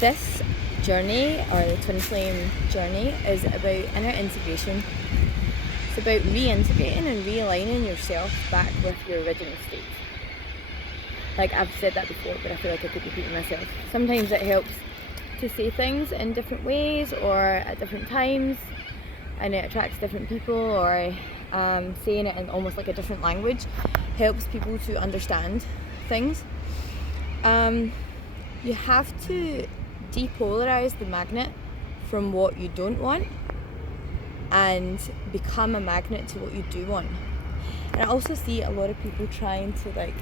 This journey, or the twin flame journey, is about inner integration. It's about reintegrating and realigning yourself back with your original state. Like, I've said that before, but I feel like I could repeat myself. Sometimes it helps to say things in different ways or at different times, and it attracts different people, or saying it in almost like a different language helps people to understand things. You have to depolarize the magnet from what you don't want and become a magnet to what you do want. And I also see a lot of people trying to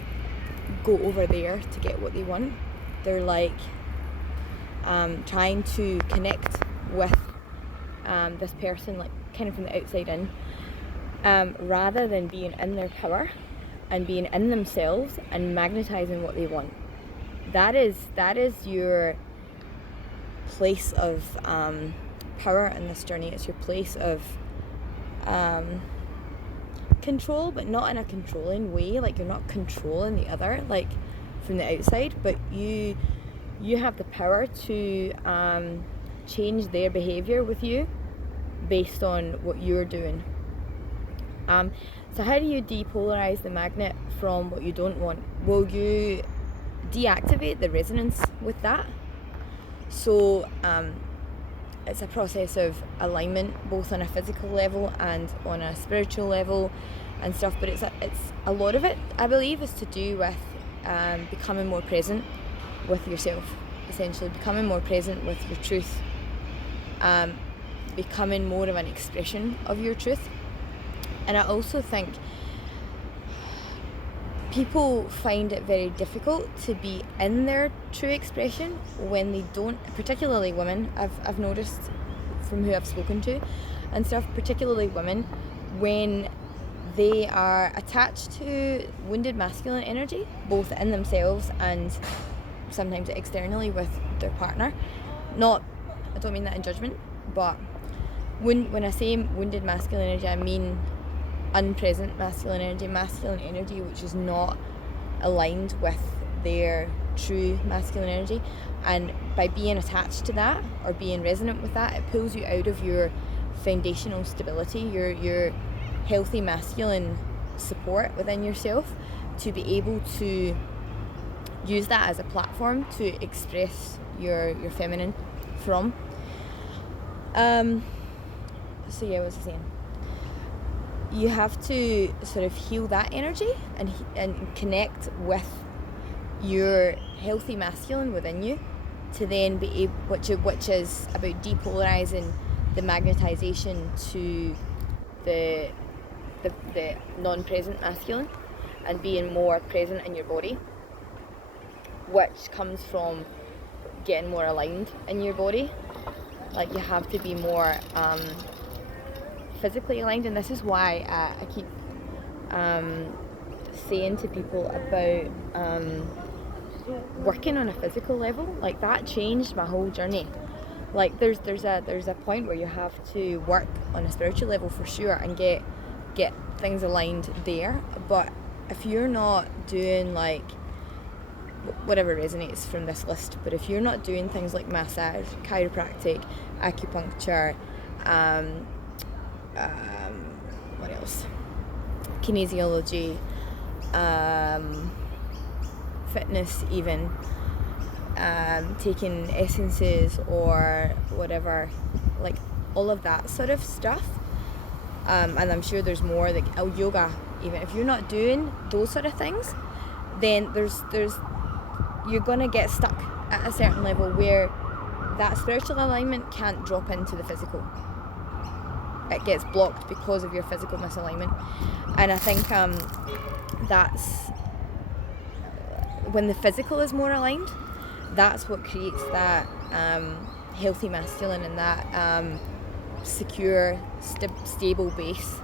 go over there to get what they want. They're trying to connect with this person, kind of from the outside in, rather than being in their power and being in themselves and magnetizing what they want. That is your place of power in this journey. It's your place of control, but not in a controlling way. You're not controlling the other from the outside, but you have the power to change their behavior with you based on what you're doing. So how do you depolarize the magnet from what you don't want? Well, you deactivate the resonance with that. So it's a process of alignment, both on a physical level and on a spiritual level and stuff, but it's a lot of it, I believe, is to do with becoming more present with yourself, essentially becoming more present with your truth, becoming more of an expression of your truth. And I also think people find it very difficult to be in their true expression when they don't, particularly women. I've noticed from who I've spoken to and stuff, particularly women, when they are attached to wounded masculine energy, both in themselves and sometimes externally with their partner. I don't mean that in judgment, but when I say wounded masculine energy, I mean unpresent masculine energy which is not aligned with their true masculine energy. And by being attached to that or being resonant with that, it pulls you out of your foundational stability, your healthy masculine support within yourself, to be able to use that as a platform to express your feminine from. So yeah, what was I saying? You have to sort of heal that energy and connect with your healthy masculine within you, to then be able, which is about depolarizing the magnetization to the non-present masculine and being more present in your body, which comes from getting more aligned in your body. You have to be more physically aligned, and this is why I keep saying to people about working on a physical level. That changed my whole journey. There's a point where you have to work on a spiritual level for sure and get things aligned there, but if you're not doing whatever resonates from this list, but if you're not doing things like massage, chiropractic, acupuncture, what else? Kinesiology, fitness, even taking essences or whatever, all of that sort of stuff. And I'm sure there's more, yoga. Even if you're not doing those sort of things, then you're gonna get stuck at a certain level where that spiritual alignment can't drop into the physical. It gets blocked because of your physical misalignment. And I think that's when the physical is more aligned, that's what creates that healthy masculine and that secure, stable base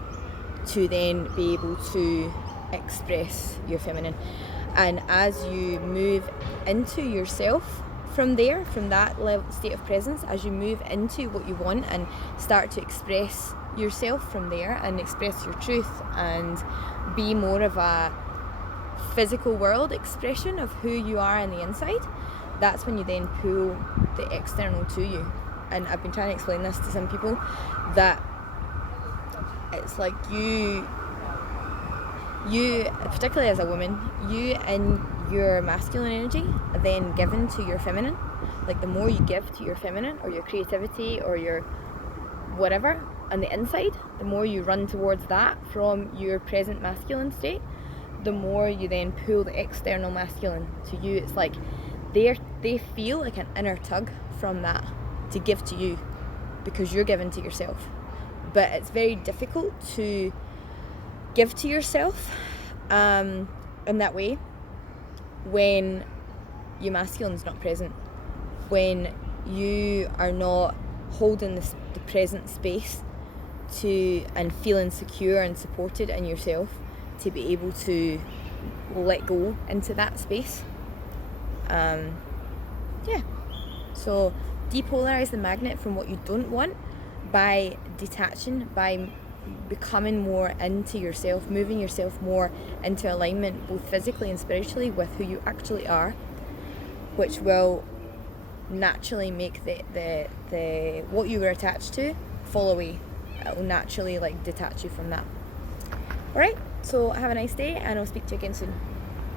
to then be able to express your feminine. And as you move into yourself from there, from that level, state of presence, as you move into what you want and start to express yourself from there and express your truth and be more of a physical world expression of who you are on the inside, that's when you then pull the external to you. And I've been trying to explain this to some people, that it's like you particularly as a woman, you in your masculine energy are then given to your feminine. Like the more you give to your feminine or your creativity or your whatever on the inside, the more you run towards that from your present masculine state, the more you then pull the external masculine to you. It's like they feel like an inner tug from that to give to you because you're given to yourself. But it's very difficult to give to yourself in that way when your masculine's not present, when you are not holding the present space to and feeling secure and supported in yourself to be able to let go into that space. So depolarize the magnet from what you don't want by detaching, by becoming more into yourself, moving yourself more into alignment both physically and spiritually with who you actually are, which will naturally make the what you were attached to fall away. It will naturally detach you from that. Alright, so have a nice day and I'll speak to you again soon.